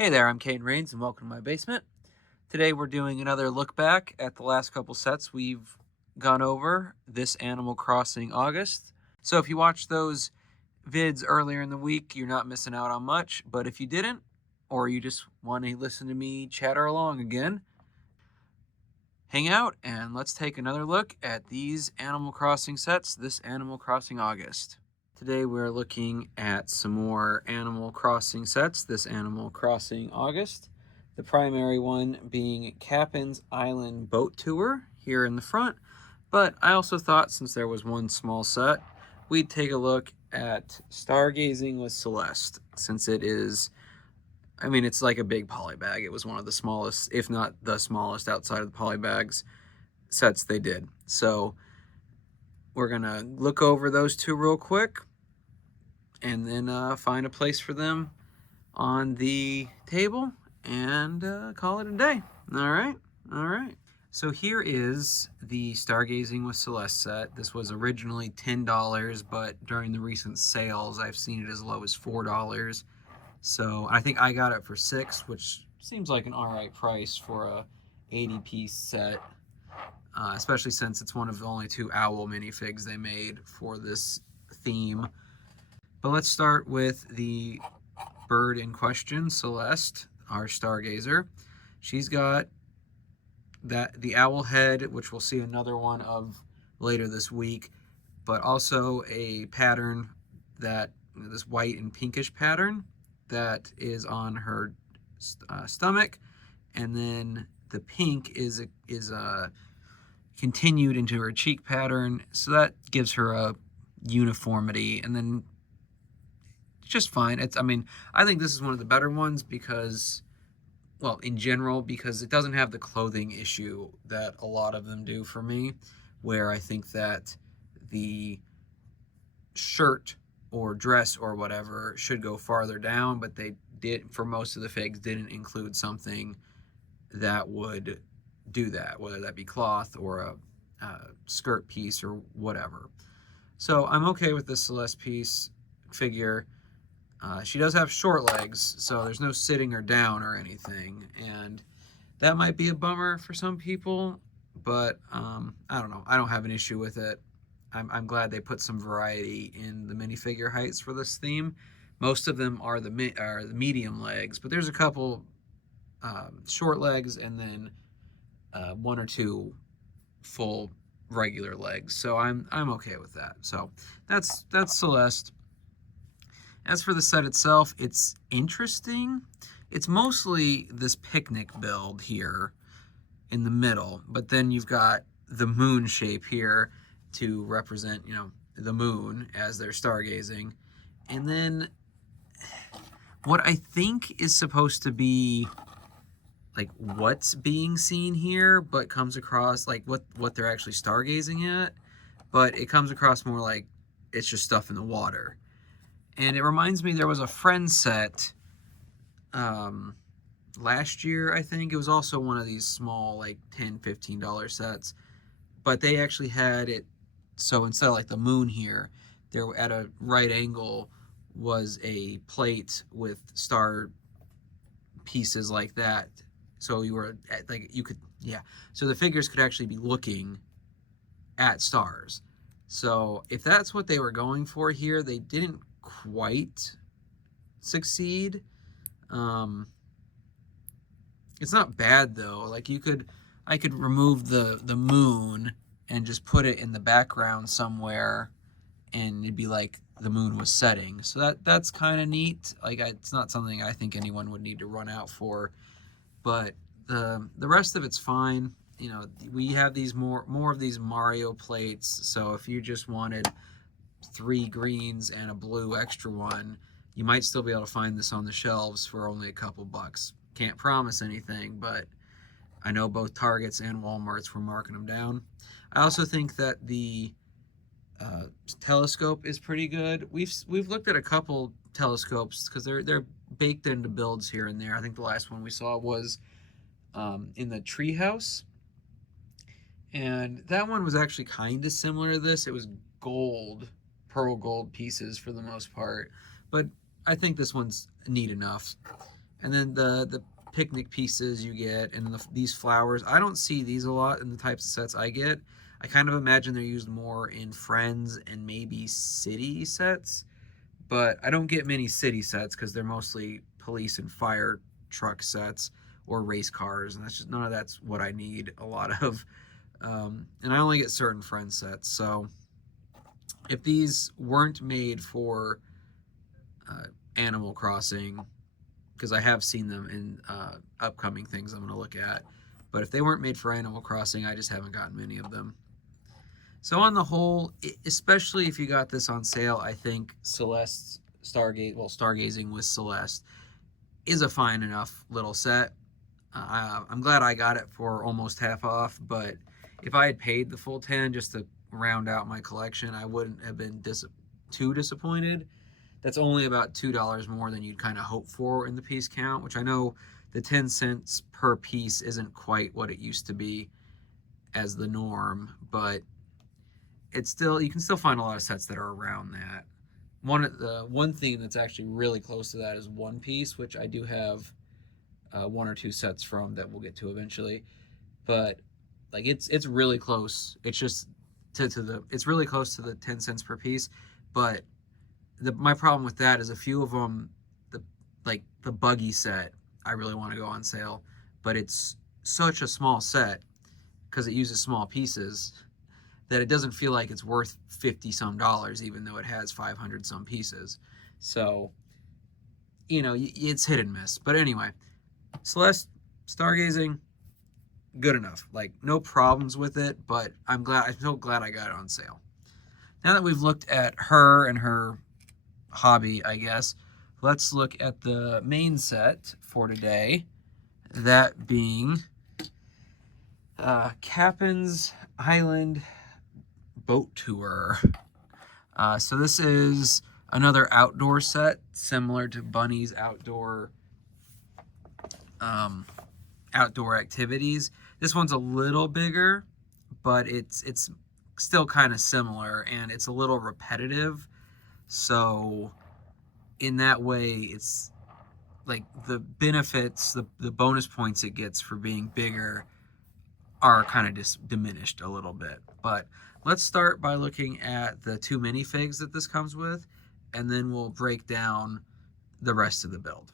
Hey there, I'm Kane Rains and welcome to my basement. Today we're doing another look back at the last couple sets we've gone over this Animal Crossing August. So if you watched those vids earlier in the week, you're not missing out on much, but if you didn't, or you just want to listen to me chatter along again, hang out and let's take another look at these Animal Crossing sets this Animal Crossing August. Today we're looking at some more Animal Crossing sets this Animal Crossing August. The primary one being Captain's Island Boat Tour here in the front, but I also thought since there was one small set, we'd take a look at Stargazing with Celeste, since it is, it's like a big polybag. It was one of the smallest, if not the smallest outside of the polybags sets they did. So we're gonna look over those two real quick and then find a place for them on the table and call it a day. All right. So here is the Stargazing with Celeste set. This was originally $10, but during the recent sales, I've seen it as low as $4. So I think I got it for $6, which seems like an all right price for a 80-piece set, especially since it's one of the only two owl minifigs they made for this theme. But let's start with the bird in question, Celeste, our stargazer. She's got the owl head, which we'll see another one of later this week, but also a pattern that, this white and pinkish pattern that is on her stomach, and then the pink is continued into her cheek pattern, so that gives her a uniformity, and then just fine. I think this is one of the better ones because, well, in general, because it doesn't have the clothing issue that a lot of them do for me, where I think that the shirt or dress or whatever should go farther down, but they did, for most of the figs, didn't include something that would do that, whether that be cloth or a skirt piece or whatever. So I'm okay with this Celeste piece figure. She does have short legs, so there's no sitting her down or anything, and that might be a bummer for some people, but I don't know. I don't have an issue with it. I'm glad they put some variety in the minifigure heights for this theme. Most of them are the medium legs, but there's a couple short legs and then one or two full regular legs. So I'm okay with that. So that's Celeste. As for the set itself, it's interesting. It's mostly this picnic build here in the middle, but then you've got the moon shape here to represent, the moon as they're stargazing. And then what I think is supposed to be like what's being seen here, but comes across like what they're actually stargazing at, but it comes across more like it's just stuff in the water. And it reminds me, there was a Friends set last year, I think. It was also one of these small, like $10, $15 sets. But they actually had it, so instead of like the moon here, there at a right angle was a plate with star pieces like that. So you were, so the figures could actually be looking at stars. So if that's what they were going for here, they didn't quite succeed. It's not bad though. Like I could remove the moon and just put it in the background somewhere, and it'd be like the moon was setting. So that's kind of neat. Like it's not something I think anyone would need to run out for, but the rest of it's fine. We have these more of these Mario plates. So if you just wanted 3 greens and a blue extra one, you might still be able to find this on the shelves for only a couple bucks. Can't promise anything, but I know both Targets and Walmarts were marking them down. I also think that the telescope is pretty good. We've looked at a couple telescopes because they're baked into builds here and there. I think the last one we saw was in the treehouse, and that one was actually kind of similar to this. It was gold, pearl gold pieces for the most part, but I think this one's neat enough. And then the picnic pieces you get, and these flowers. I don't see these a lot in the types of sets I get. I kind of imagine they're used more in Friends and maybe City sets, but I don't get many City sets because they're mostly police and fire truck sets or race cars, and that's just none of that's what I need a lot of. And I only get certain Friends sets, so if these weren't made for Animal Crossing, because I have seen them in upcoming things I'm going to look at, but if they weren't made for Animal Crossing, I just haven't gotten many of them. So on the whole, especially if you got this on sale, I think Celeste's Stargazing with Celeste is a fine enough little set. I'm glad I got it for almost half off, but if I had paid the full 10 just to round out my collection, I wouldn't have been too disappointed. That's only about $2 more than you'd kind of hope for in the piece count, which I know the 10 cents per piece isn't quite what it used to be as the norm, but it's still, you can still find a lot of sets that are around that. One thing that's actually really close to that is One Piece, which I do have one or two sets from that we'll get to eventually, but like it's really close. It's just it's really close to the 10 cents per piece, but my problem with that is a few of them, the buggy set, I really want to go on sale, but it's such a small set because it uses small pieces that it doesn't feel like it's worth 50 some dollars, even though it has 500 some pieces. So, it's hit and miss. But anyway, Celeste, Stargazing, good enough. Like, no problems with it, but I'm so glad I got it on sale. Now that we've looked at her and her hobby, I guess, let's look at the main set for today, that being Cappen's Island Boat Tour. So this is another outdoor set similar to Bunny's outdoor activities. This one's a little bigger, but it's still kind of similar, and it's a little repetitive. So in that way, it's like the benefits, the bonus points it gets for being bigger are kind of just diminished a little bit. But let's start by looking at the two minifigs that this comes with, and then we'll break down the rest of the build.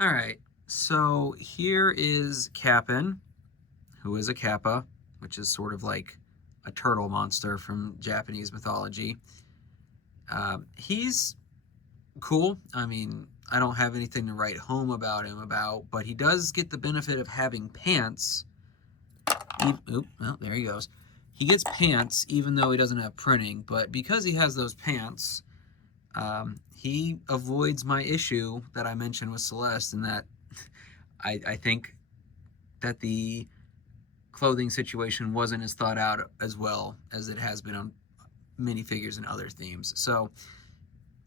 All right, so here is Kappen, who is a kappa, which is sort of like a turtle monster from Japanese mythology. He's cool. I mean, I don't have anything to write home about him but he does get the benefit of having pants. Well, there he goes. He gets pants even though he doesn't have printing, but because he has those pants, he avoids my issue that I mentioned with Celeste, and that I think that the clothing situation wasn't as thought out as well as it has been on minifigures and other themes. So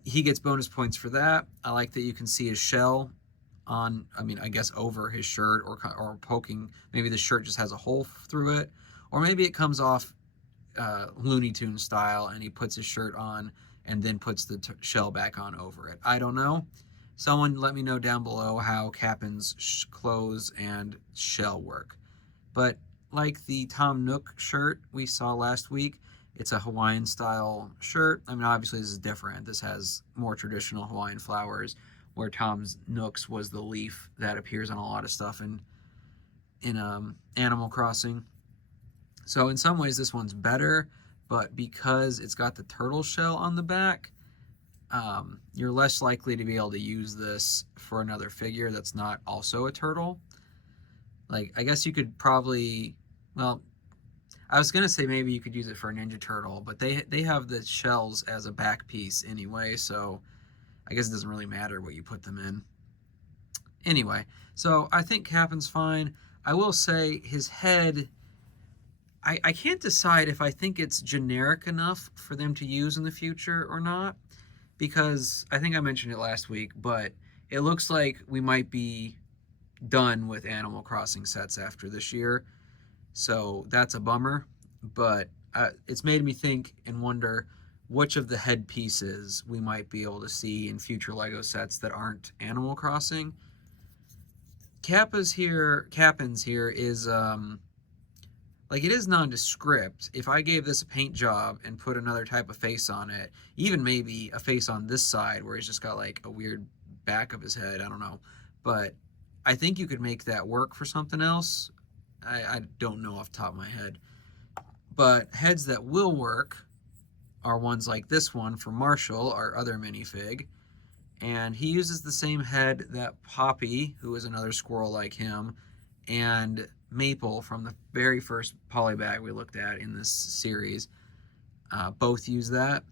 he gets bonus points for that. I like that you can see his shell on, I guess over his shirt, or poking. Maybe the shirt just has a hole through it, or maybe it comes off Looney Tunes style and he puts his shirt on and then puts the shell back on over it. I don't know. Someone let me know down below how Cappen's clothes and shell work. But like the Tom Nook shirt we saw last week, it's a Hawaiian style shirt. Obviously this is different. This has more traditional Hawaiian flowers, where Tom's Nook's was the leaf that appears on a lot of stuff in Animal Crossing. So in some ways this one's better, but because it's got the turtle shell on the back, you're less likely to be able to use this for another figure that's not also a turtle. Like, I guess you could probably, well, I was gonna say maybe you could use it for a Ninja Turtle, but they have the shells as a back piece anyway, so I guess it doesn't really matter what you put them in. Anyway, so I think Cappen's fine. I will say his head, I can't decide if I think it's generic enough for them to use in the future or not, because I think I mentioned it last week, but it looks like we might be done with Animal Crossing sets after this year. So that's a bummer, but it's made me think and wonder which of the head pieces we might be able to see in future LEGO sets that aren't Animal Crossing. Cappin's here is like, it is nondescript. If I gave this a paint job and put another type of face on it, even maybe a face on this side where he's just got like a weird back of his head, I don't know. But I think you could make that work for something else. I don't know off the top of my head. But heads that will work are ones like this one for Marshall, our other minifig. And he uses the same head that Poppy, who is another squirrel like him, and Maple from the very first polybag we looked at in this series, both use that.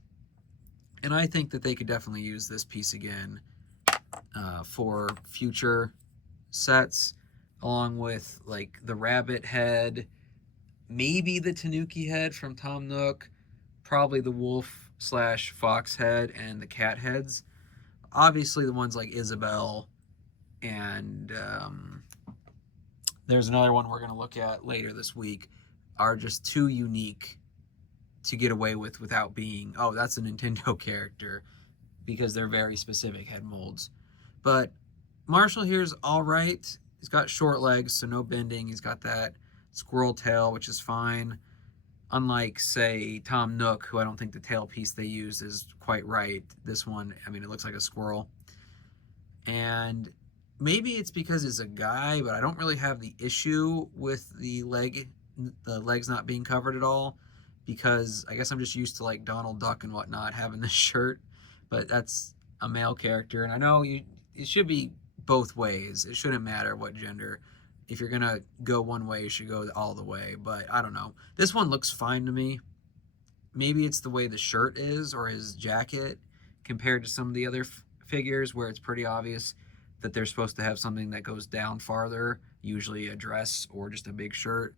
And I think that they could definitely use this piece again for future sets, along with like the rabbit head, maybe the Tanuki head from Tom Nook, probably the wolf/fox head, and the cat heads. Obviously the ones like Isabelle, and there's another one we're going to look at later this week, are just too unique to get away with without being, oh, that's a Nintendo character, because they're very specific head molds. But Marshall here's all right. He's got short legs, so no bending. He's got that squirrel tail, which is fine. Unlike, say, Tom Nook, who I don't think the tail piece they use is quite right. This one, I mean, it looks like a squirrel. And maybe it's because it's a guy, but I don't really have the issue with the legs not being covered at all, because I guess I'm just used to like Donald Duck and whatnot having this shirt, but that's a male character, and I know it should be both ways. It shouldn't matter what gender. If you're gonna go one way, you should go all the way, but I don't know. This one looks fine to me. Maybe it's the way the shirt is or his jacket compared to some of the other figures where it's pretty obvious that they're supposed to have something that goes down farther, usually a dress or just a big shirt.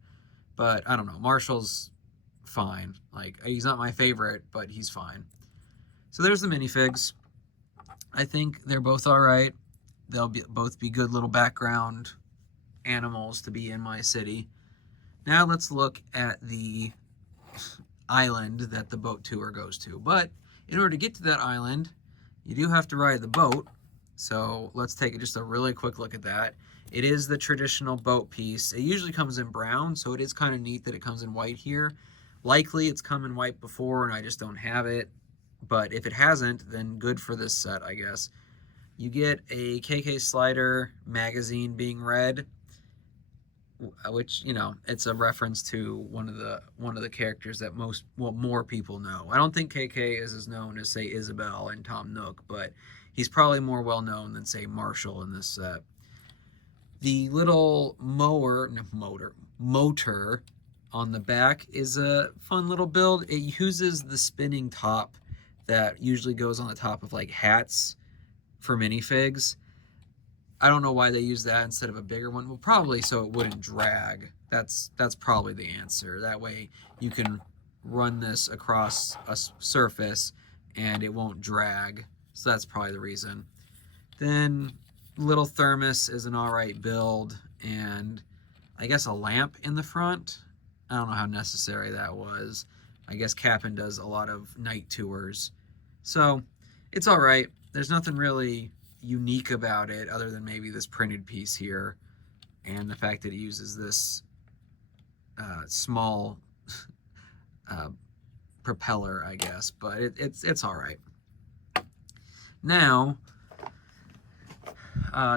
But I don't know. Marshall's fine. Like, he's not my favorite, but he's fine. So there's the minifigs. I think they're both all right. They'll both be good little background animals to be in my city. Now let's look at the island that the boat tour goes to. But in order to get to that island, you do have to ride the boat. So let's take just a really quick look at that. It is the traditional boat piece. It usually comes in brown, so it is kind of neat that it comes in white here. Likely it's come in white before and I just don't have it. But if it hasn't, then good for this set, I guess. You get a KK Slider magazine being read, which, you know, it's a reference to one of the characters that more people know. I don't think KK is as known as, say, Isabelle and Tom Nook, but he's probably more well known than, say, Marshall in this set. The little motor on the back is a fun little build. It uses the spinning top that usually goes on the top of like hats for minifigs. I don't know why they use that instead of a bigger one. Well, probably so it wouldn't drag. That's probably the answer. That way you can run this across a surface and it won't drag. So that's probably the reason. Then little thermos is an alright build, and I guess a lamp in the front. I don't know how necessary that was. I guess Cappin does a lot of night tours. So it's alright. There's nothing really unique about it other than maybe this printed piece here and the fact that it uses this small propeller, I guess, but it's all right. Now,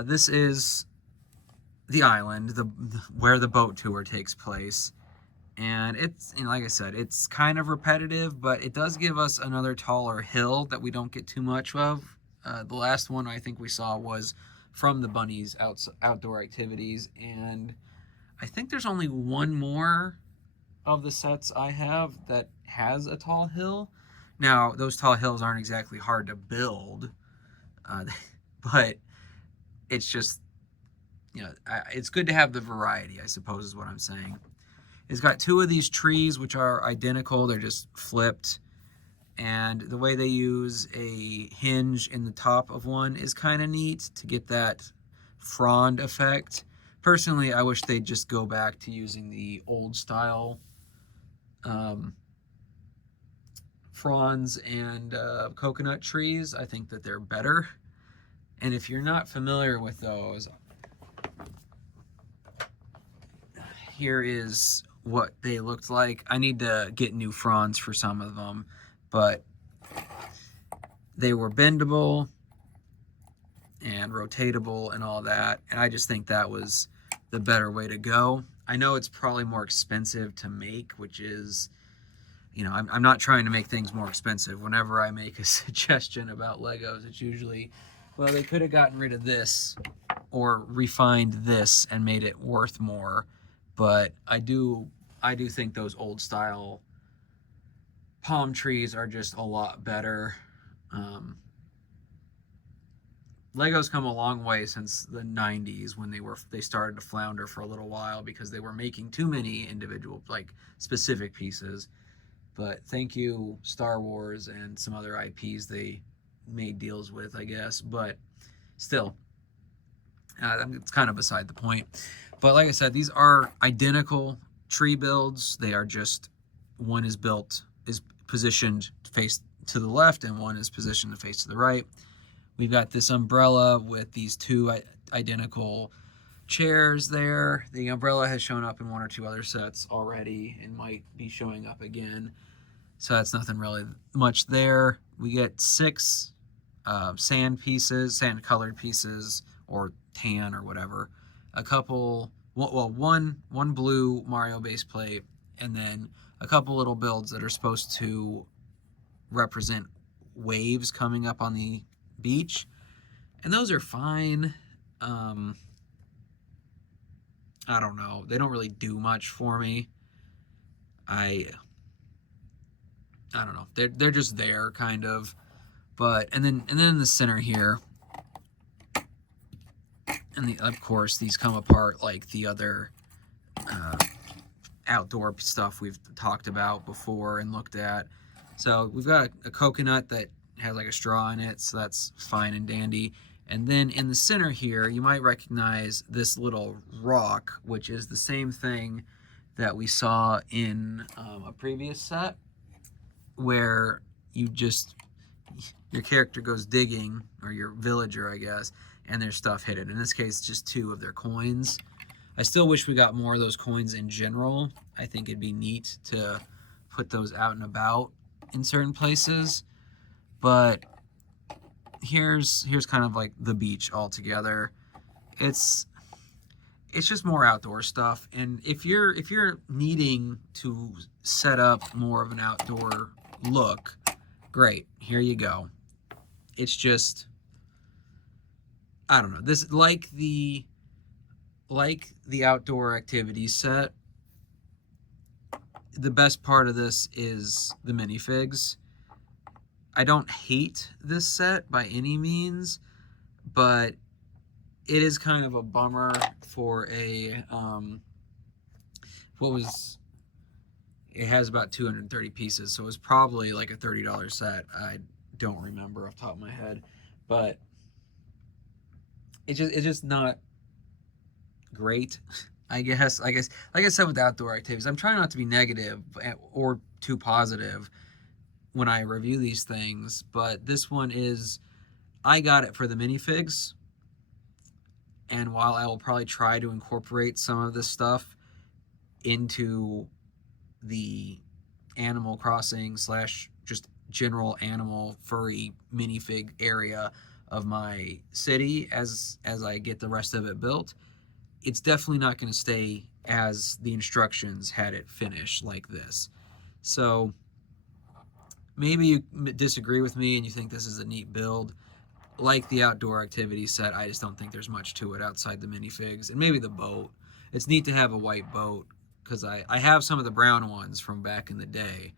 this is the island, where the boat tour takes place, and it's, you know, like I said, it's kind of repetitive, but it does give us another taller hill that we don't get too much of. The last one I think we saw was from the Bunny's outdoor activities, and I think there's only one more of the sets I have that has a tall hill. Now, those tall hills aren't exactly hard to build, but it's just, you know, it's good to have the variety, I suppose is what I'm saying. It's got two of these trees which are identical. They're just flipped. And the way they use a hinge in the top of one is kind of neat to get that frond effect. Personally, I wish they'd just go back to using the old style fronds and coconut trees. I think that they're better. And if you're not familiar with those, here is what they looked like. I need to get new fronds for some of them, but they were bendable and rotatable and all that, and I just think that was the better way to go. I know it's probably more expensive to make, which is, you know, I'm not trying to make things more expensive. Whenever I make a suggestion about Legos, it's usually, well, they could have gotten rid of this or refined this and made it worth more. But I do think those old style palm trees are just a lot better. Legos come a long way since the 90s when they started to flounder for a little while because they were making too many individual, like, specific pieces. But thank you, Star Wars and some other IPs they made deals with, I guess. But still, it's kind of beside the point. But like I said, these are identical tree builds. They are just, one is positioned to face to the left and one is positioned to face to the right. We've got this umbrella with these two identical chairs there. The umbrella has shown up in one or two other sets already and might be showing up again. So that's nothing really much there. We get 6 sand colored pieces, or tan or whatever. A couple, well, one blue Mario base plate, and then a couple little builds that are supposed to represent waves coming up on the beach, and those are fine. I don't know, they don't really do much for me. I don't know, they're just there, kind of. But and then in the center here, and of course these come apart like the other outdoor stuff we've talked about before and looked at. So we've got a coconut that has like a straw in it, so that's fine and dandy. And then in the center here, you might recognize this little rock, which is the same thing that we saw in a previous set, where your character goes digging, or your villager, I guess, and there's stuff hidden. In this case, just 2 of their coins. I still wish we got more of those coins in general. I think it'd be neat to put those out and about in certain places. But here's kind of like the beach altogether. It's just more outdoor stuff, and if you're needing to set up more of an outdoor look, great, here you go. It's just, I don't know, this, like the outdoor activities set, the best part of this is the minifigs. I don't hate this set by any means, but it is kind of a bummer for a, it has about 230 pieces, so it was probably like a $30 set. I don't remember off the top of my head, but it's just not great, I guess. Like I said with outdoor activities, I'm trying not to be negative or too positive when I review these things, but this one is, I got it for the minifigs, and while I will probably try to incorporate some of this stuff into the Animal Crossing / just general animal furry minifig area of my city as I get the rest of it built, it's definitely not going to stay as the instructions had it finish like this. So maybe you disagree with me and you think this is a neat build. Like the outdoor activity set, I just don't think there's much to it outside the minifigs. And maybe the boat. It's neat to have a white boat, because I have some of the brown ones from back in the day.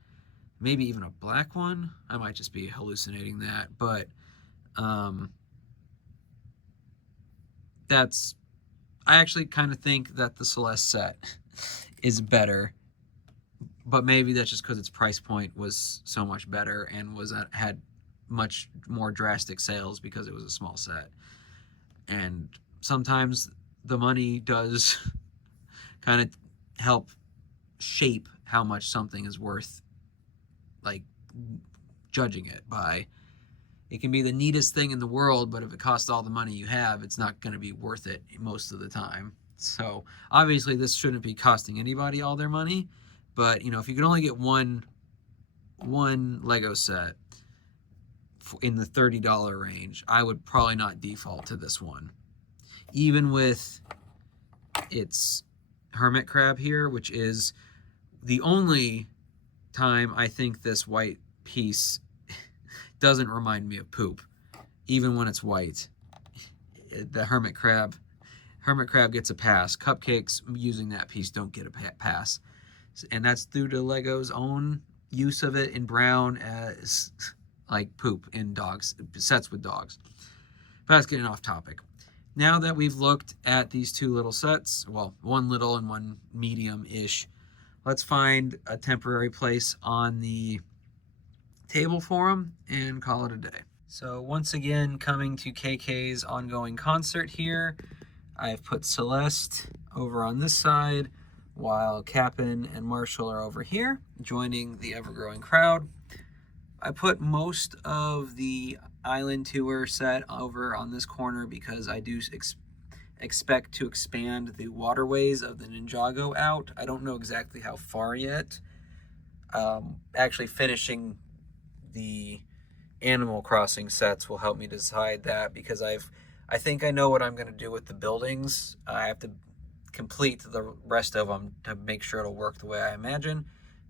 Maybe even a black one. I might just be hallucinating that. But I actually kind of think that the Celeste set is better. But maybe that's just because its price point was so much better and had much more drastic sales because it was a small set. And sometimes the money does kind of help shape how much something is worth, like, judging it by. It can be the neatest thing in the world, but if it costs all the money you have, it's not going to be worth it most of the time. So obviously this shouldn't be costing anybody all their money, but if you can only get one Lego set in the $30 range, I would probably not default to this one. Even with its hermit crab here, which is the only time I think this white piece doesn't remind me of poop, even when it's white. The hermit crab gets a pass. Cupcakes using that piece don't get a pass, and that's due to Lego's own use of it in brown as like poop in sets with dogs. But that's getting off topic. Now that we've looked at these two little sets, well, one little and one medium-ish, let's find a temporary place on the table for them and call it a day. So once again, coming to KK's ongoing concert here, I've put Celeste over on this side, while Cap'n and Marshall are over here, joining the ever-growing crowd. I put most of the Island Tour set over on this corner because I do expect to expand the waterways of the Ninjago out. I don't know exactly how far yet. Actually finishing the Animal Crossing sets will help me decide that, because I think I know what I'm going to do with the buildings. I have to complete the rest of them to make sure it'll work the way I imagine.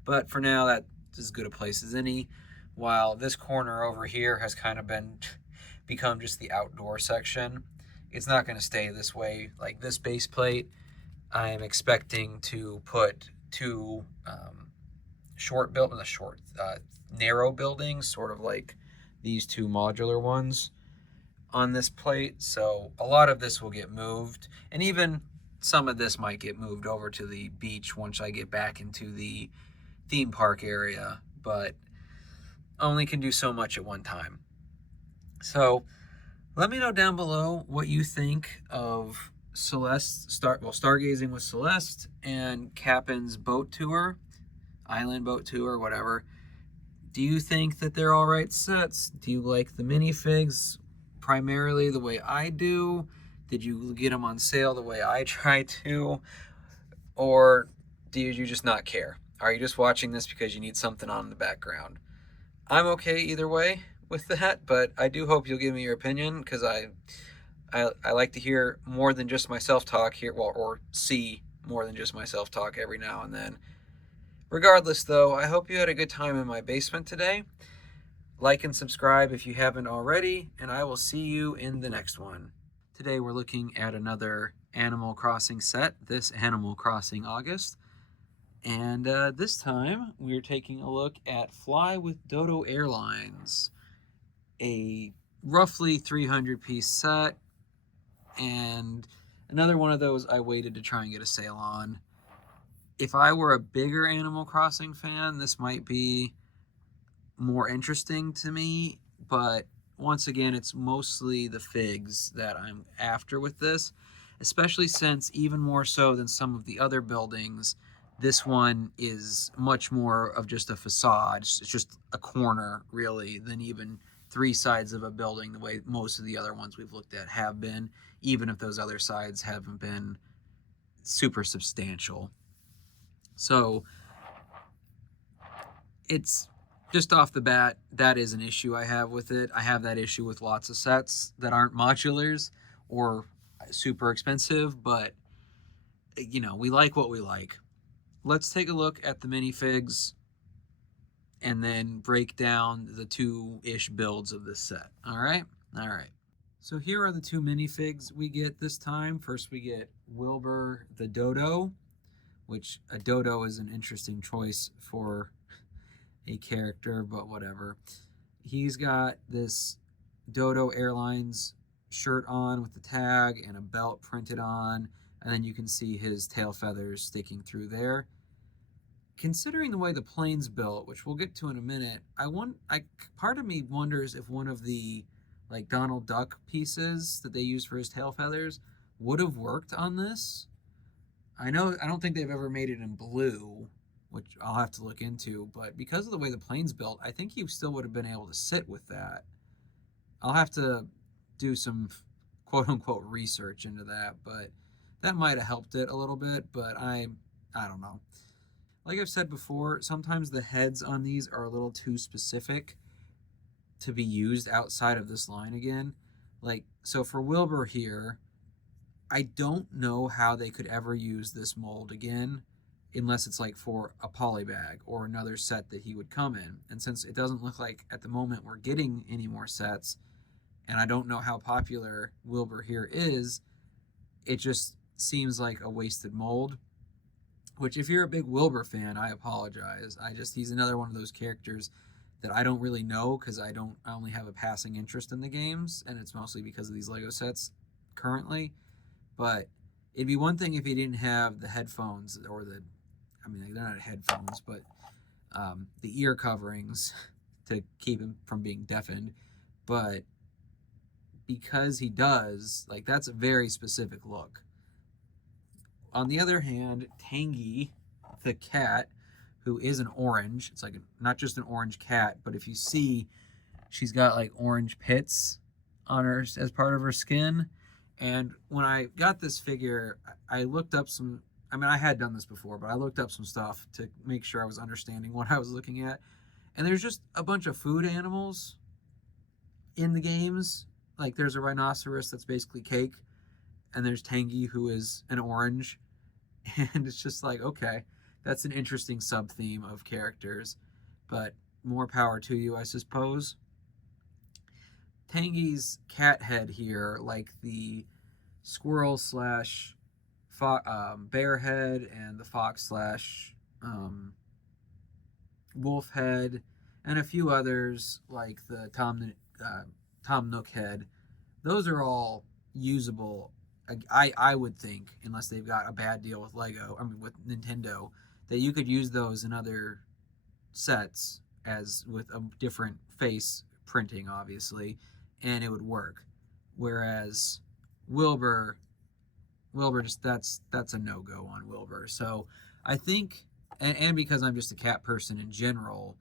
But for now, that's as good a place as any. While this corner over here has kind of become just the outdoor section, it's not going to stay this way. Like this base plate, I am expecting to put two narrow buildings, sort of like these two modular ones on this plate. So a lot of this will get moved, and even some of this might get moved over to the beach once I get back into the theme park area, but only can do so much at one time. So let me know down below what you think of Stargazing with Celeste and Cap'n's boat tour, island boat tour, whatever. Do you think that they're all right sets? Do you like the minifigs primarily the way I do? Did you get them on sale the way I try to? Or did you just not care? Are you just watching this because you need something on in the background? I'm okay either way with that, but I do hope you'll give me your opinion, because I like to hear more than just myself talk here, or see more than just myself talk every now and then. Regardless, though, I hope you had a good time in my basement today. Like and subscribe if you haven't already, and I will see you in the next one. Today we're looking at another Animal Crossing set, this Animal Crossing August. And this time we're taking a look at Fly with Dodo Airlines, a roughly 300-piece set, and another one of those I waited to try and get a sale on. If I were a bigger Animal Crossing fan, this might be more interesting to me, but once again, it's mostly the figs that I'm after with this, especially since, even more so than some of the other buildings, this one is much more of just a facade. It's just a corner, really, than even three sides of a building, the way most of the other ones we've looked at have been, even if those other sides haven't been super substantial. So it's just off the bat, that is an issue I have with it. I have that issue with lots of sets that aren't modulars or super expensive, but we like what we like. Let's take a look at the minifigs and then break down the two-ish builds of this set. All right? So here are the two minifigs we get this time. First, we get Wilbur the Dodo, which a dodo is an interesting choice for a character, but whatever. He's got this Dodo Airlines shirt on with the tag and a belt printed on, and then you can see his tail feathers sticking through there. Considering the way the plane's built, which we'll get to in a minute, part of me wonders if one of the like Donald Duck pieces that they use for his tail feathers would have worked on this. I don't think they've ever made it in blue, which I'll have to look into, but because of the way the plane's built, I think he still would have been able to sit with that. I'll have to do some quote-unquote research into that, but That might have helped it a little bit, but I don't know. Like I've said before, sometimes the heads on these are a little too specific to be used outside of this line again. Like, so for Wilbur here, I don't know how they could ever use this mold again unless it's like for a polybag or another set that he would come in. And since it doesn't look like at the moment we're getting any more sets, and I don't know how popular Wilbur here is, it just seems like a wasted mold. Which, if you're a big Wilbur fan, I apologize. He's another one of those characters that I don't really know because I only have a passing interest in the games, and it's mostly because of these Lego sets currently. But it'd be one thing if he didn't have the headphones or they're not headphones, but the ear coverings to keep him from being deafened. But because he does, like, that's a very specific look. On the other hand, Tangy, the cat, who is an orange, it's like not just an orange cat, but if you see, she's got like orange pits on her as part of her skin. And when I got this figure, I looked up some, I had done this before, but I looked up some stuff to make sure I was understanding what I was looking at. And there's just a bunch of food animals in the games. Like there's a rhinoceros that's basically cake, and there's Tangy, who is an orange. And it's just like, okay, that's an interesting sub-theme of characters, but more power to you, I suppose. Tangy's cat head here, like the squirrel slash bear head and the fox slash wolf head, and a few others like the Tom Nook head, those are all usable. I would think, unless they've got a bad deal with with Nintendo, that you could use those in other sets as with a different face printing, obviously, and it would work. Whereas Wilbur just that's a no-go on Wilbur. So I think, and because I'm just a cat person in general,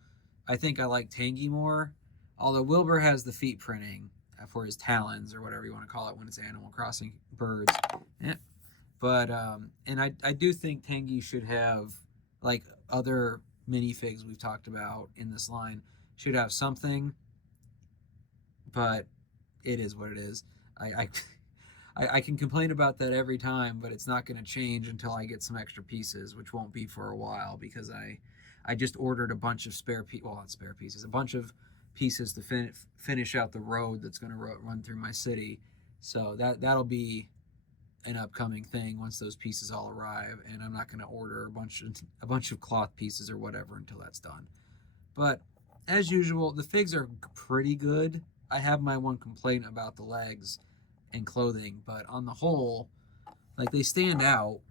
I think I like Tangy more. Although Wilbur has the feet printing for his talons or whatever you want to call it when it's Animal Crossing birds. Yeah. But and I do think Tangy should have, like other minifigs we've talked about in this line, should have something. But it is what it is. I can complain about that every time, but it's not going to change until I get some extra pieces, which won't be for a while because I just ordered a bunch of not spare pieces, a bunch of pieces to finish out the road that's going to run through my city. So that'll be an upcoming thing once those pieces all arrive, and I'm not going to order a bunch of cloth pieces or whatever until that's done. But as usual, the figs are pretty good. I have my one complaint about the legs and clothing, but on the whole, like, they stand out.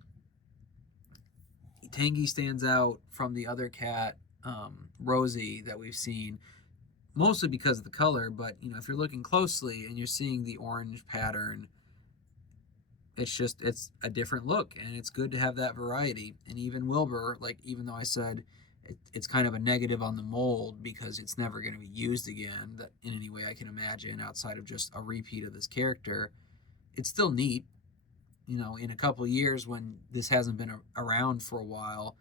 Tangy stands out from the other cat, Rosie, that we've seen, mostly because of the color, but if you're looking closely and you're seeing the orange pattern, it's a different look, and it's good to have that variety. And even Wilbur, like, even though I said it's kind of a negative on the mold because it's never going to be used again in any way I can imagine outside of just a repeat of this character, it's still neat. In a couple of years when this hasn't been around for a while,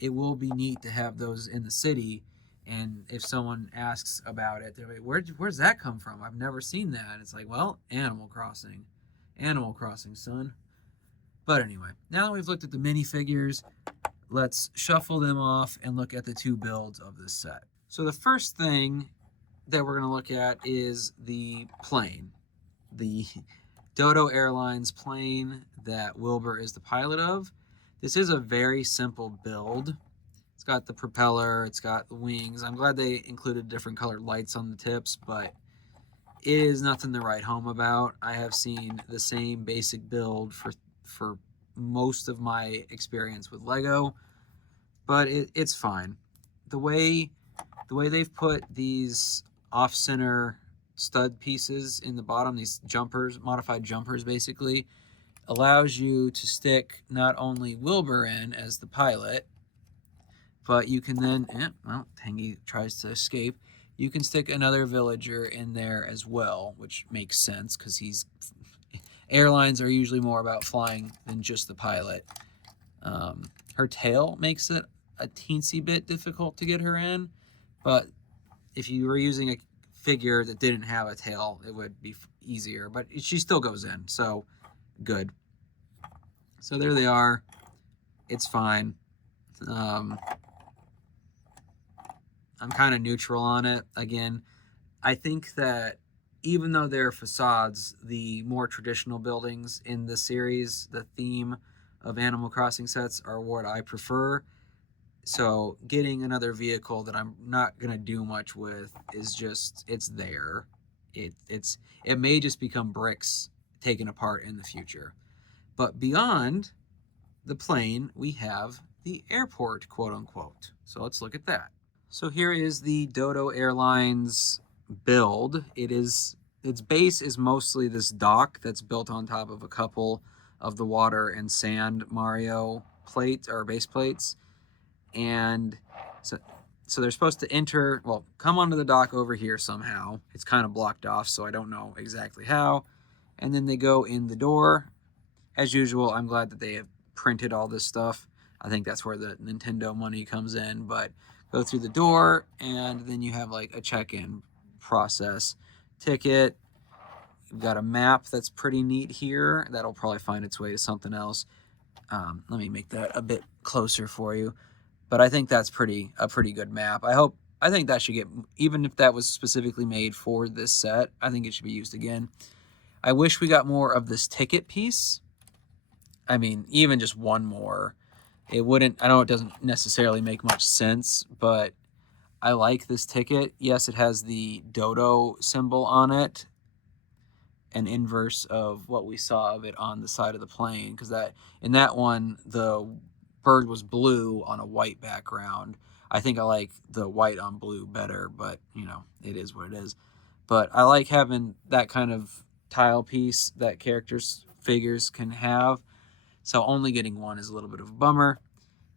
it will be neat to have those in the city. And if someone asks about it, they're like, where's that come from? I've never seen that. And it's like, well, Animal Crossing, son. But anyway, now that we've looked at the minifigures, let's shuffle them off and look at the two builds of this set. So the first thing that we're going to look at is the plane. The Dodo Airlines plane that Wilbur is the pilot of. This is a very simple build. It's got the propeller, it's got the wings. I'm glad they included different colored lights on the tips, but it is nothing to write home about. I have seen the same basic build for most of my experience with Lego, but it's fine. The way they've put these off-center stud pieces in the bottom, these jumpers, modified jumpers basically, allows you to stick not only Wilbur in as the pilot, but you can then, Tangy tries to escape, you can stick another villager in there as well, which makes sense because he's Airlines are usually more about flying than just the pilot. Her tail makes it a teensy bit difficult to get her in, but if you were using a figure that didn't have a tail, it would be easier, but she still goes in, so good. So there they are. It's fine. I'm kind of neutral on it. Again, I think that even though they're facades, the more traditional buildings in the series, the theme of Animal Crossing sets, are what I prefer. So getting another vehicle that I'm not going to do much with is just, it's there. It may just become bricks taken apart in the future. But beyond the plane, we have the airport, quote unquote. So let's look at that. So here is the Dodo Airlines build. Its base is mostly this dock that's built on top of a couple of the water and sand Mario plates or base plates. And so they're supposed to come onto the dock over here somehow. It's kind of blocked off, so I don't know exactly how. And then they go in the door. As usual, I'm glad that they have printed all this stuff. I think that's where the Nintendo money comes in, but go through the door, and then you have like a check-in process. Ticket. You've got a map that's pretty neat here. That'll probably find its way to something else. Let me make that a bit closer for you. But I think that's a pretty good map. I think that should get, even if that was specifically made for this set, I think it should be used again. I wish we got more of this ticket piece. I mean, even just one more. It wouldn't, I know it doesn't necessarily make much sense, but I like this ticket. Yes, it has the dodo symbol on it, an inverse of what we saw of it on the side of the plane, because in that one, the bird was blue on a white background. I think I like the white on blue better, but it is what it is. But I like having that kind of tile piece that figures can have. So only getting one is a little bit of a bummer.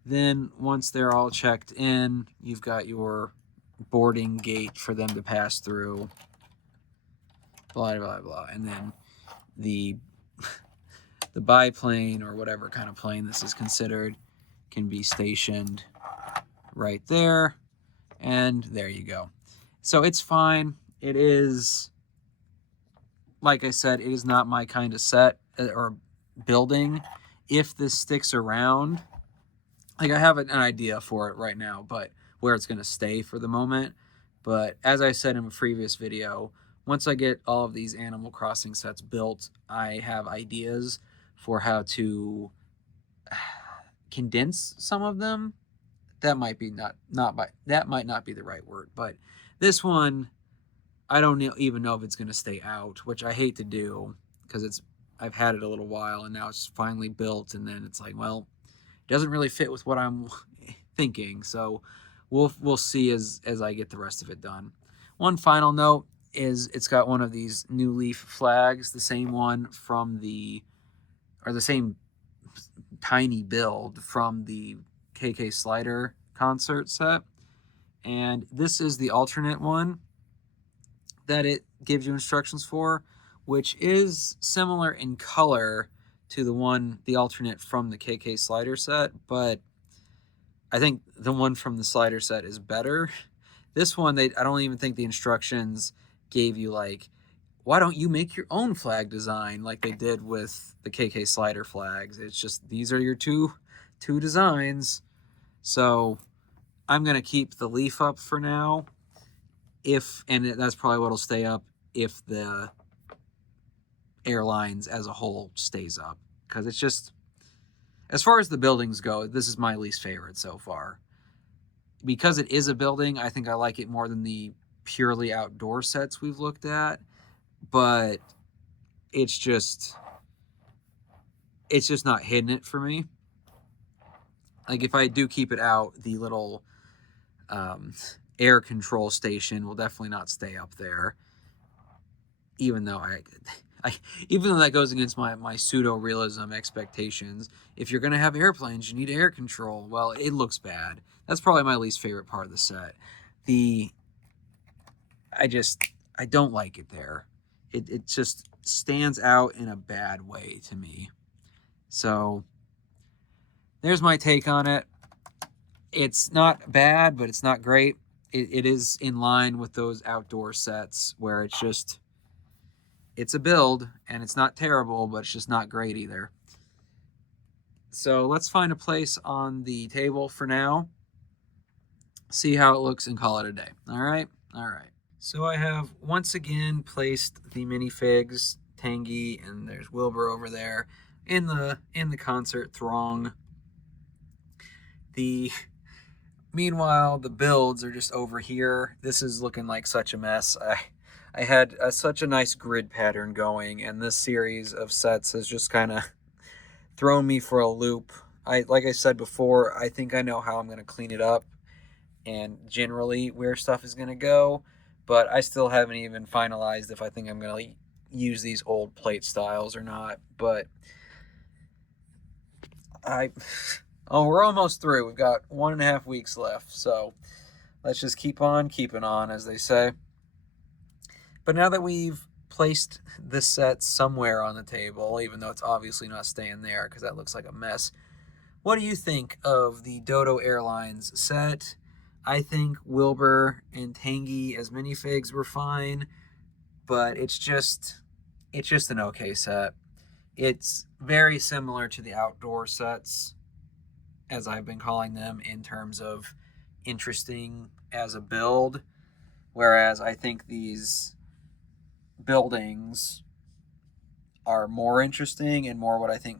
Then once they're all checked in, you've got your boarding gate for them to pass through. Blah, blah, blah. And then the biplane, or whatever kind of plane this is considered, can be stationed right there. And there you go. So it's fine. It is, like I said, it is not my kind of set or building. If this sticks around, like I have an idea for it right now, but where it's going to stay for the moment. But as I said in a previous video, once I get all of these Animal Crossing sets built, I have ideas for how to condense some of them. That might be that might not be the right word, but this one, I don't even know if it's going to stay out, which I hate to do because I've had it a little while and now it's finally built, and then it's like, well, it doesn't really fit with what I'm thinking. So we'll see as I get the rest of it done. One final note is it's got one of these new leaf flags, the same one from the same tiny build from the KK Slider concert set. And this is the alternate one that it gives you instructions for, which is similar in color to the alternate from the KK Slider set, but I think the one from the Slider set is better. This one, I don't even think the instructions gave you like, why don't you make your own flag design like they did with the KK Slider flags. It's just, these are your two designs. So I'm going to keep the leaf up for now. And that's probably what'll stay up if the airlines as a whole stays up. Because it's just, as far as the buildings go, this is my least favorite so far. Because it is a building, I think I like it more than the purely outdoor sets we've looked at. But it's just not hitting it for me. Like if I do keep it out, the little air control station will definitely not stay up there. Even though even though that goes against my pseudo-realism expectations. If you're going to have airplanes, you need air control. Well, it looks bad. That's probably my least favorite part of the set. I don't like it there. it just stands out in a bad way to me. So there's my take on it. It's not bad, but it's not great. It is in line with those outdoor sets where it's a build and it's not terrible, but it's just not great either. So let's find a place on the table for now, see how it looks, and call it a day. All right? All right. So I have once again placed the minifigs, Tangy, and there's Wilbur over there in the concert throng. Meanwhile, the builds are just over here. This is looking like such a mess. I had such a nice grid pattern going, and this series of sets has just kind of thrown me for a loop. Like I said before, I think I know how I'm going to clean it up and generally where stuff is going to go, but I still haven't even finalized if I think I'm going to use these old plate styles or not. But we're almost through. We've got 1.5 weeks left, so let's just keep on keeping on, as they say. But now that we've placed this set somewhere on the table, even though it's obviously not staying there because that looks like a mess, what do you think of the Dodo Airlines set? I think Wilbur and Tangy as minifigs were fine, but it's just an okay set. It's very similar to the outdoor sets, as I've been calling them, in terms of interesting as a build, whereas I think these buildings are more interesting and more what I think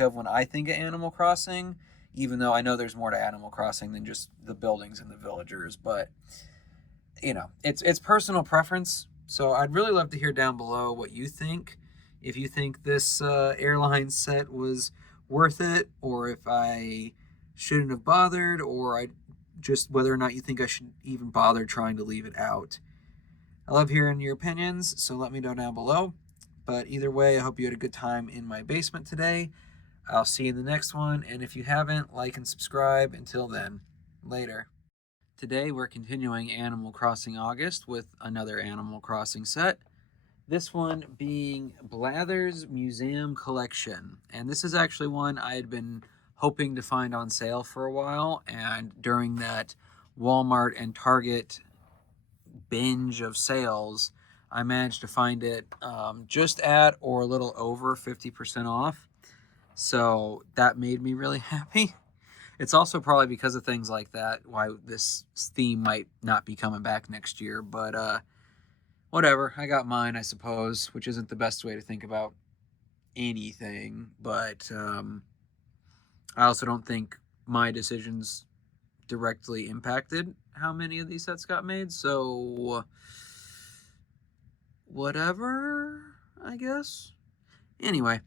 of when I think of Animal Crossing, even though I know there's more to Animal Crossing than just the buildings and the villagers. But it's personal preference, so I'd really love to hear down below what you think. If you think this airline set was worth it, or if I shouldn't have bothered, or just whether or not you think I should even bother trying to leave it out. I love hearing your opinions, so let me know down below. But either way, I hope you had a good time in my basement today. I'll see you in the next one, and if you haven't, like and subscribe. Until then, later. Today we're continuing Animal Crossing August with another Animal Crossing set. This one being Blather's Museum Collection. And this is actually one I had been hoping to find on sale for a while, and during that Walmart and Target binge of sales, I managed to find it just at or a little over 50% off. So that made me really happy. It's also probably because of things like that why this theme might not be coming back next year, but whatever. I got mine, I suppose, which isn't the best way to think about anything, but I also don't think my decisions directly impacted how many of these sets got made, so whatever, I guess. Anyway,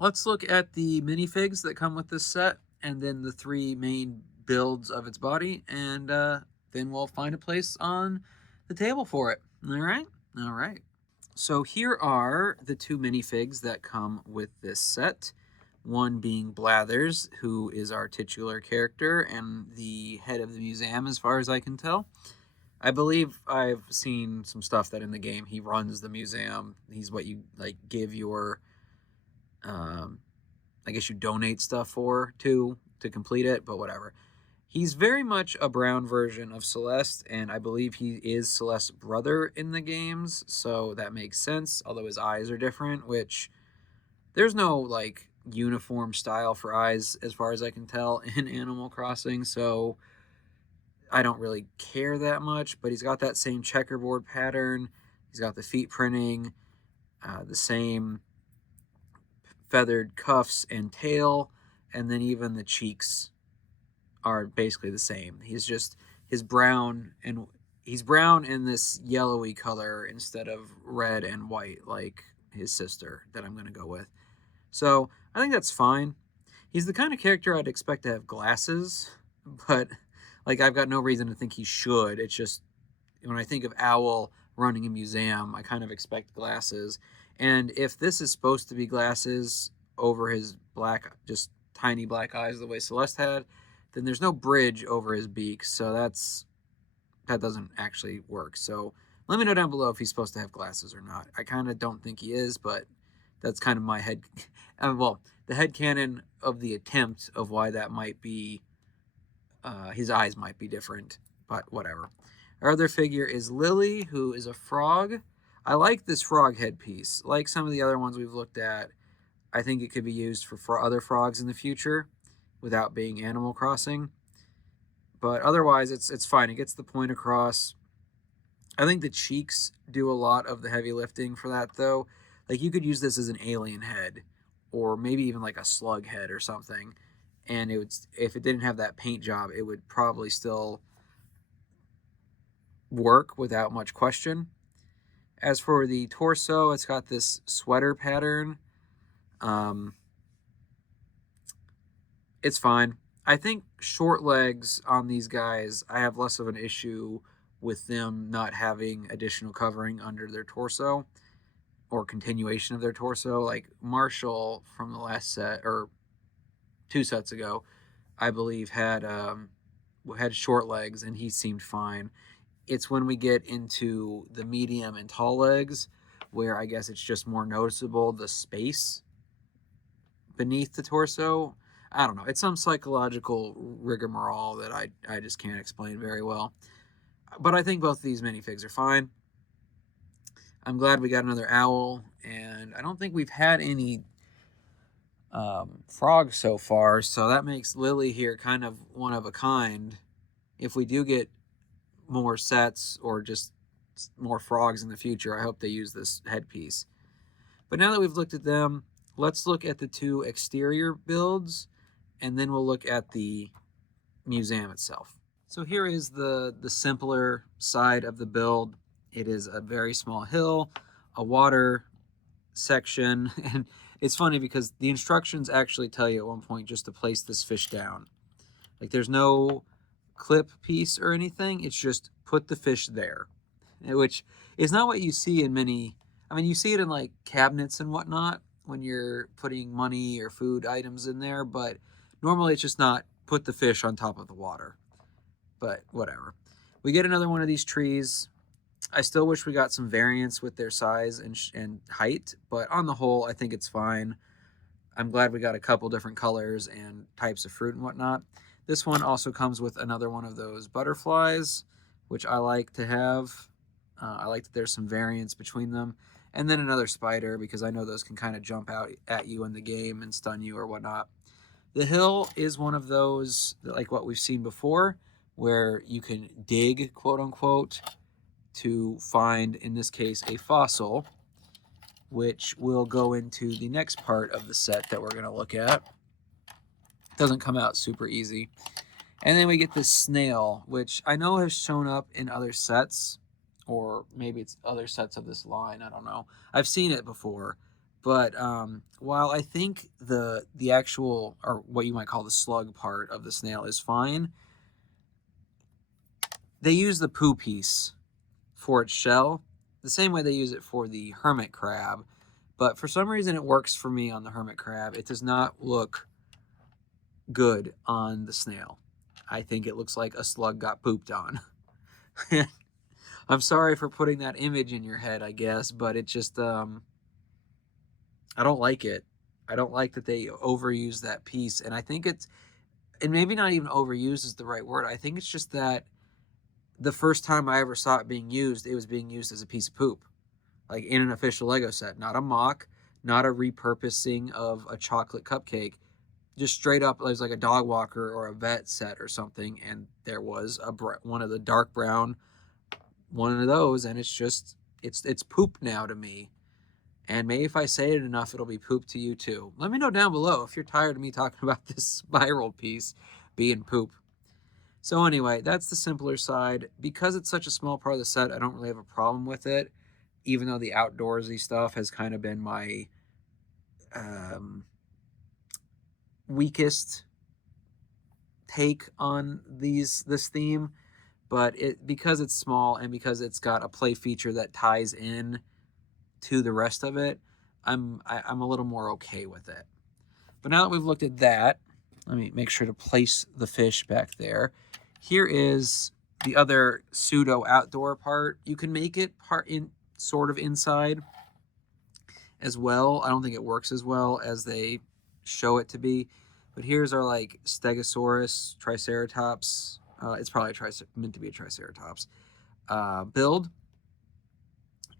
let's look at the minifigs that come with this set, and then the 3 main builds of its body, and then we'll find a place on the table for it. All right? All right. So here are the 2 minifigs that come with this set. One being Blathers, who is our titular character and the head of the museum, as far as I can tell. I believe I've seen some stuff that in the game he runs the museum. He's what you give your, I guess you donate stuff to complete it, but whatever. He's very much a brown version of Celeste, and I believe he is Celeste's brother in the games, so that makes sense, although his eyes are different, which there's no uniform style for eyes as far as I can tell in Animal Crossing, so I don't really care that much. But he's got that same checkerboard pattern, he's got the feet printing, the same feathered cuffs and tail, and then even the cheeks are basically the same. He's brown in this yellowy color instead of red and white like his sister that I'm going to go with. So I think that's fine. He's the kind of character I'd expect to have glasses, but I've got no reason to think he should. It's just when I think of Owl running a museum, I kind of expect glasses. And if this is supposed to be glasses over his just tiny black eyes the way Celeste had, then there's no bridge over his beak, so that doesn't actually work. So Let me know down below if he's supposed to have glasses or not. I kind of don't think he is, but that's kind of my head, well, the headcanon of the attempt of why that might be, his eyes might be different, but whatever. Our other figure is Lily, who is a frog. I like this frog headpiece. Like some of the other ones we've looked at, I think it could be used for other frogs in the future without being Animal Crossing. But otherwise, it's fine. It gets the point across. I think the cheeks do a lot of the heavy lifting for that, though. Like, you could use this as an alien head, or maybe even like a slug head or something. And it would, if it didn't have that paint job, it would probably still work without much question. As for the torso, it's got this sweater pattern. It's fine. I think short legs on these guys, I have less of an issue with them not having additional covering under their torso or continuation of their torso. Like Marshall from the last set, or 2 sets ago, I believe had short legs and he seemed fine. It's when we get into the medium and tall legs where I guess it's just more noticeable, the space beneath the torso. I don't know. It's some psychological rigmarole that I just can't explain very well. But I think both of these minifigs are fine. I'm glad we got another owl, and I don't think we've had any frogs so far, so that makes Lily here kind of one of a kind. If we do get more sets or just more frogs in the future, I hope they use this headpiece. But now that we've looked at them, let's look at the 2 exterior builds, and then we'll look at the museum itself. So here is the simpler side of the build. It is a very small hill, a water section, and it's funny because the instructions actually tell you at one point just to place this fish down. Like, there's no clip piece or anything, it's just put the fish there, which is not what you see in many, I mean, you see it in like cabinets and whatnot when you're putting money or food items in there, but normally it's just not put the fish on top of the water. But whatever. We get another one of these trees. I still wish we got some variance with their size and height, but on the whole, I think it's fine. I'm glad we got a couple different colors and types of fruit and whatnot. This one also comes with another one of those butterflies, which I like to have. I like that there's some variance between them. And then another spider, because I know those can kind of jump out at you in the game and stun you or whatnot. The hill is one of those, like what we've seen before, where you can dig, quote unquote, to find, in this case, a fossil, which will go into the next part of the set that we're going to look at. Doesn't come out super easy. And then we get this snail, which I know has shown up in other sets, or maybe it's other sets of this line, I don't know. I've seen it before, but while I think the actual, or what you might call the slug part of the snail is fine, they use the poo piece for its shell, the same way they use it for the hermit crab, but for some reason it works for me on the hermit crab. It does not look good on the snail. I think it looks like a slug got pooped on. I'm sorry for putting that image in your head, I guess, but it just, I don't like it. I don't like that they overuse that piece, and I think it's, and maybe not even overused is the right word. I think it's just that the first time I ever saw it was being used as a piece of poop, like in an official Lego set, not a mock, not a repurposing of a chocolate cupcake, just straight up. There's like a dog walker or a vet set or something, and there was one of the dark brown, one of those, and it's just, it's poop now to me. And maybe if I say it enough, it'll be poop to you too. Let me know down below if you're tired of me talking about this spiral piece being poop. So anyway, that's the simpler side. Because it's such a small part of the set, I don't really have a problem with it, even though the outdoorsy stuff has kind of been my weakest take on this theme. But because it's small and because it's got a play feature that ties in to the rest of it, I'm a little more okay with it. But now that we've looked at that, let me make sure to place the fish back there. Here is the other pseudo outdoor part, you can make it part in sort of inside as well. I don't think it works as well as they show it to be. But here's our like Stegosaurus, Triceratops. It's probably meant to be a Triceratops build.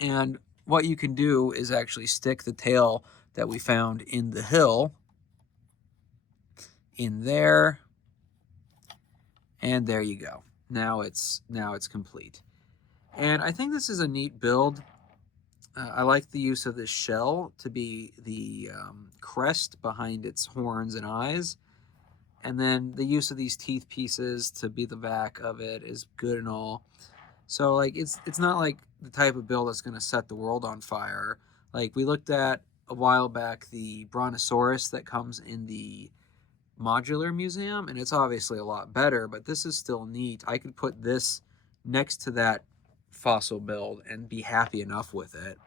And what you can do is actually stick the tail that we found in the hill in there, and there you go. Now it's complete. And I think this is a neat build. I like the use of this shell to be the crest behind its horns and eyes. And then the use of these teeth pieces to be the back of it is good and all. So like it's not like the type of build that's going to set the world on fire. Like we looked at a while back the Brontosaurus that comes in the modular museum, and it's obviously a lot better, but this is still neat. I could put this next to that fossil build and be happy enough with it.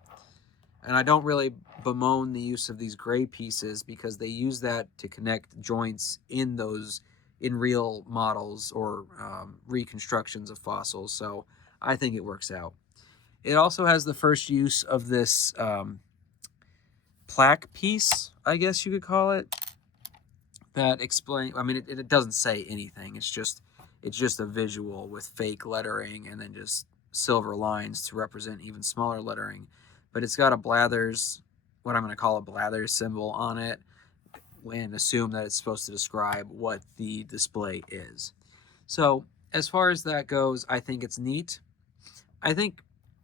And I don't really bemoan the use of these gray pieces because they use that to connect joints in real models or reconstructions of fossils. So I think it works out. It also has the first use of this plaque piece, I guess you could call it, that explain. I mean, it doesn't say anything. It's just a visual with fake lettering and then just silver lines to represent even smaller lettering. But it's got a Blathers, what I'm going to call a Blathers symbol on it, and assume that it's supposed to describe what the display is. So as far as that goes, I think it's neat. I think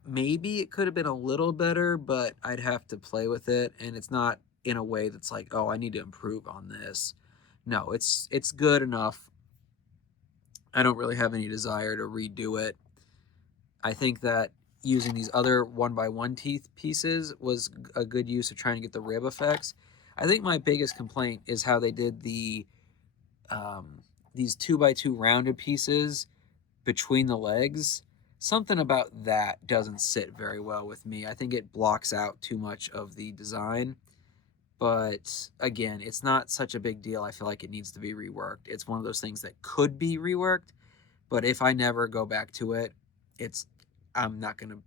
maybe it could have been a little better, but I'd have to play with it, and it's not in a way that's like, oh, I need to improve on this. No, it's good enough. I don't really have any desire to redo it. I think that using these other 1x1 teeth pieces was a good use of trying to get the rib effects. I think my biggest complaint is how they did the these 2x2 rounded pieces between the legs. Something about that doesn't sit very well with me. I think it blocks out too much of the design. But again, it's not such a big deal. I feel like it needs to be reworked. It's one of those things that could be reworked, but if I never go back to it, it's not gonna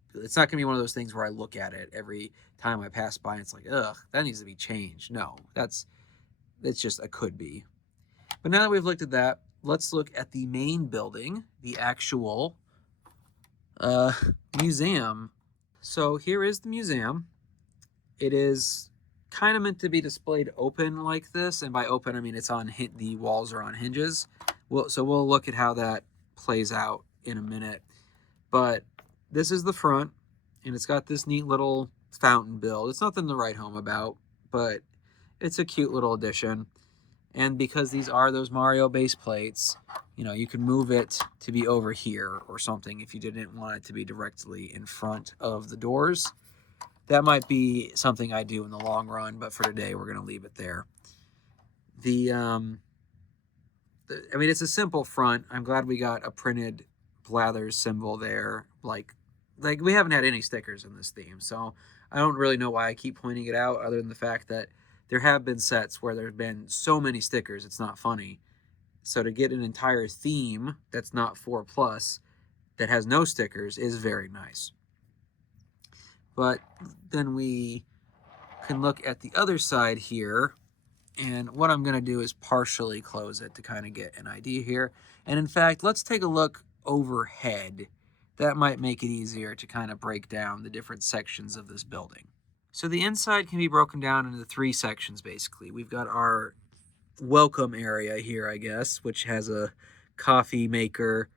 be one of those things where I look at it every time I pass by and it's like, ugh, that needs to be changed. No, it's just a could be. But now that we've looked at that, let's look at the main building, the actual museum. So here is the museum. It is kind of meant to be displayed open like this, and by open I mean it's on the walls are on hinges. So we'll look at how that plays out in a minute. But this is the front, and it's got this neat little fountain build. It's nothing to write home about, but it's a cute little addition. And because these are those Mario base plates, you know, you can move it to be over here or something if you didn't want it to be directly in front of the doors. That might be something I do in the long run, but for today we're going to leave it there. I mean, it's a simple front. I'm glad we got a printed Blathers symbol there. Like we haven't had any stickers in this theme, so I don't really know why I keep pointing it out, other than the fact that there have been sets where there's been so many stickers, it's not funny. So to get an entire theme that's not 4+, that has no stickers, is very nice. But then we can look at the other side here, and what I'm going to do is partially close it to kind of get an idea here. And in fact, let's take a look overhead. That might make it easier to kind of break down the different sections of this building. So the inside can be broken down into 3 sections, basically. We've got our welcome area here, I guess, which has a coffee maker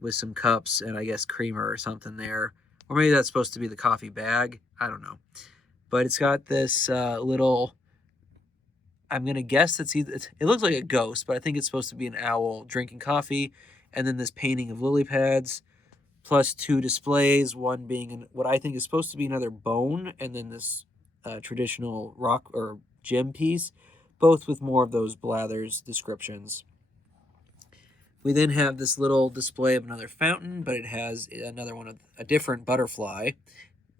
with some cups and I guess creamer or something there. Or maybe that's supposed to be the coffee bag. I don't know. But it's got this little, I'm going to guess it looks like a ghost, but I think it's supposed to be an owl drinking coffee. And then this painting of lily pads, plus 2 displays, one being what I think is supposed to be another bone, and then this traditional rock or gem piece, both with more of those Blathers descriptions. We then have this little display of another fountain, but it has another one of a different butterfly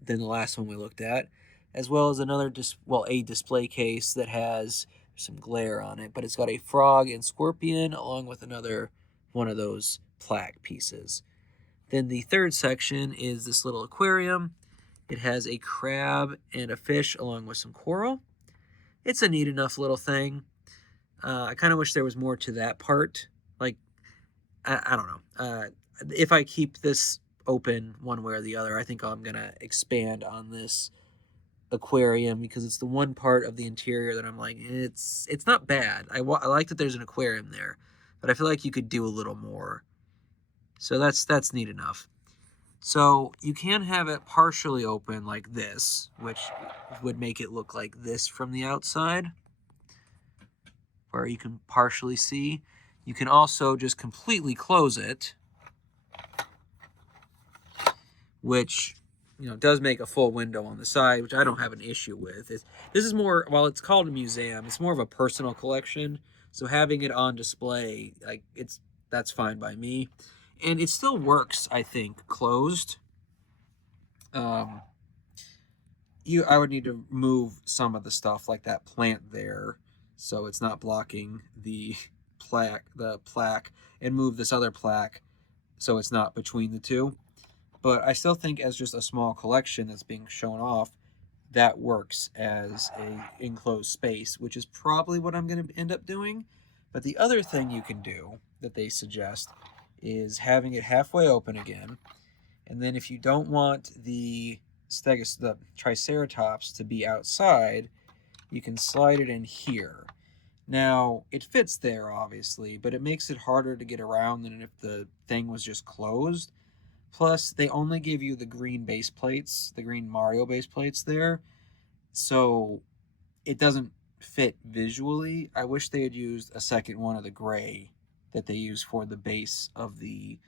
than the last one we looked at, as well as another a display case that has some glare on it, but it's got a frog and scorpion along with another one of those plaque pieces. Then the third section is this little aquarium. It has a crab and a fish along with some coral. It's a neat enough little thing. I kind of wish there was more to that part. Like, I don't know. If I keep this open one way or the other, I think I'm going to expand on this aquarium because it's the one part of the interior that I'm like, it's not bad. I like that there's an aquarium there, but I feel like you could do a little more. So that's neat enough. So you can have it partially open like this, which would make it look like this from the outside, where you can partially see. You can also just completely close it, which, you know, does make a full window on the side, which I don't have an issue with. This is more, while it's called a museum, it's more of a personal collection. So having it on display, like, that's fine by me. And it still works, I think, closed. I would need to move some of the stuff, like that plant there, so it's not blocking the plaque, and move this other plaque so it's not between the two. But I still think as just a small collection that's being shown off, that works as a enclosed space, which is probably what I'm going to end up doing. But the other thing you can do that they suggest is having it halfway open again. And then if you don't want the Triceratops to be outside, you can slide it in here. Now, it fits there, obviously, but it makes it harder to get around than if the thing was just closed. Plus, they only give you the green base plates, the green Mario base plates there, so it doesn't fit visually. I wish they had used a second one of the gray that they use for the base of the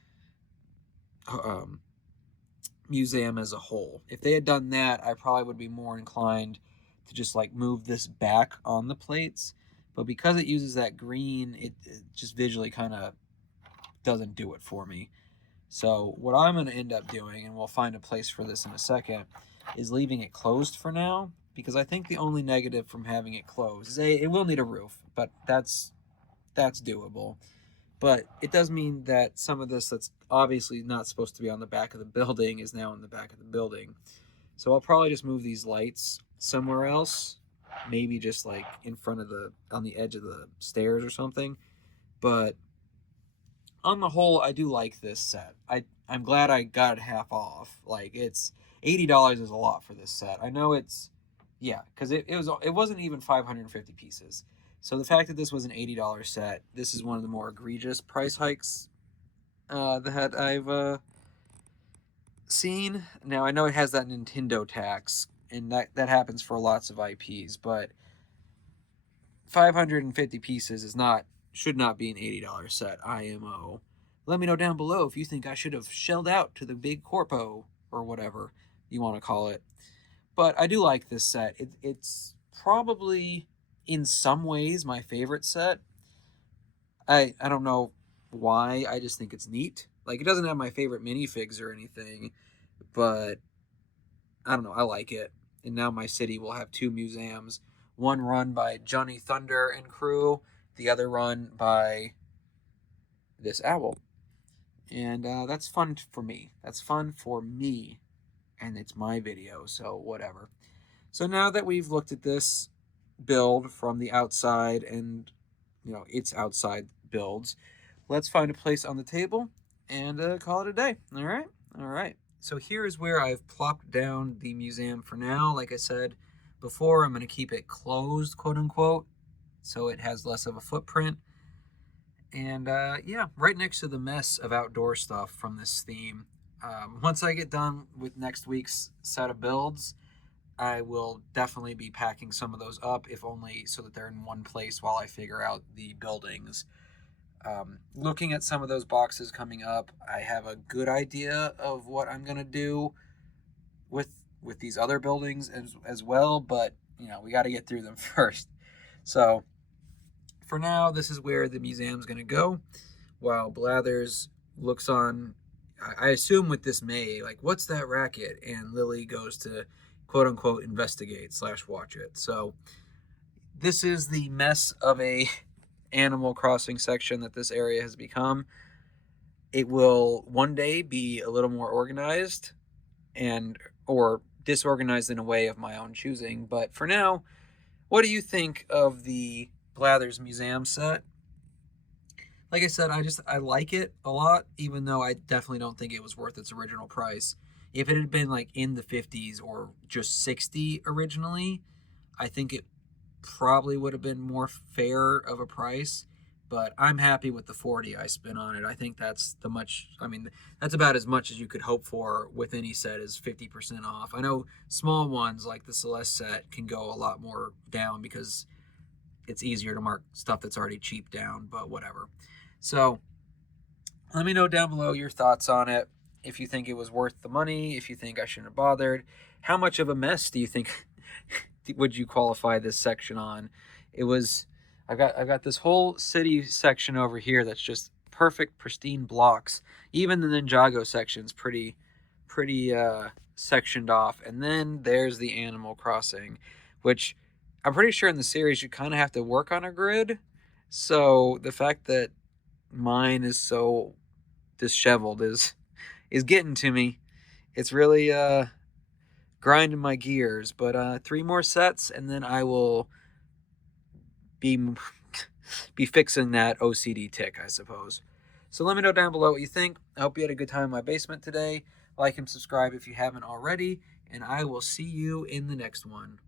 museum as a whole. If they had done that, I probably would be more inclined to just like move this back on the plates. But because it uses that green, it just visually kind of doesn't do it for me. So what I'm going to end up doing, and we'll find a place for this in a second, is leaving it closed for now, because I think the only negative from having it closed is it will need a roof, but that's doable. But it does mean that some of this that's obviously not supposed to be on the back of the building is now in the back of the building. So I'll probably just move these lights somewhere else, maybe just like in front of on the edge of the stairs or something. But on the whole, I do like this set. I'm glad I got it half off. Like, it's $80 is a lot for this set. I know it's, yeah, because it wasn't even 550 pieces. So the fact that this was an $80 set, this is one of the more egregious price hikes that I've seen. Now, I know it has that Nintendo tax, and that happens for lots of IPs, but 550 pieces should not be an $80 set, IMO. Let me know down below if you think I should have shelled out to the big corpo, or whatever you want to call it. But I do like this set. It's probably, in some ways, my favorite set. I don't know why, I just think it's neat. Like, it doesn't have my favorite minifigs or anything, but I don't know, I like it. And now my city will have two museums, one run by Johnny Thunder and crew, the other run by this owl. And that's fun for me. That's fun for me, and it's my video, so whatever. So now that we've looked at this build from the outside and, you know, its outside builds, let's find a place on the table and call it a day. All right. So here is where I've plopped down the museum for now. Like I said before, I'm going to keep it closed, quote unquote, so it has less of a footprint. And yeah, right next to the mess of outdoor stuff from this theme. Once I get done with next week's set of builds, I will definitely be packing some of those up, if only so that they're in one place while I figure out the buildings. Looking at some of those boxes coming up, I have a good idea of what I'm going to do with these other buildings as well, but, you know, we got to get through them first. So for now, this is where the museum's going to go, while Blathers looks on, I assume with dismay, like, what's that racket? And Lily goes to, quote-unquote, investigate/watch it. So this is the mess of a Animal Crossing section that this area has become. it will one day be a little more organized or disorganized in a way of my own choosing. But for now, what do you think of the Blathers Museum set? Like I said, I like it a lot, even though I definitely don't think it was worth its original price. If it had been like in the 50s or just 60 originally, I think it probably would have been more fair of a price. But I'm happy with the 40 I spent on it. I think that's about as much as you could hope for with any set is 50% off. I know small ones like the Celeste set can go a lot more down because it's easier to mark stuff that's already cheap down, but whatever. So let me know down below your thoughts on it. If you think it was worth the money, if you think I shouldn't have bothered, how much of a mess do you think would you qualify this section on? It was I've got this whole city section over here that's just perfect, pristine blocks. Even the Ninjago section's pretty sectioned off. And then there's the Animal Crossing, which I'm pretty sure in the series you kind of have to work on a grid. So the fact that mine is so disheveled is getting to me. It's really grinding my gears. But 3 more sets, and then I will be be fixing that OCD tick, I suppose. So let me know down below what you think. I hope you had a good time in my basement today. Like and subscribe if you haven't already, and I will see you in the next one.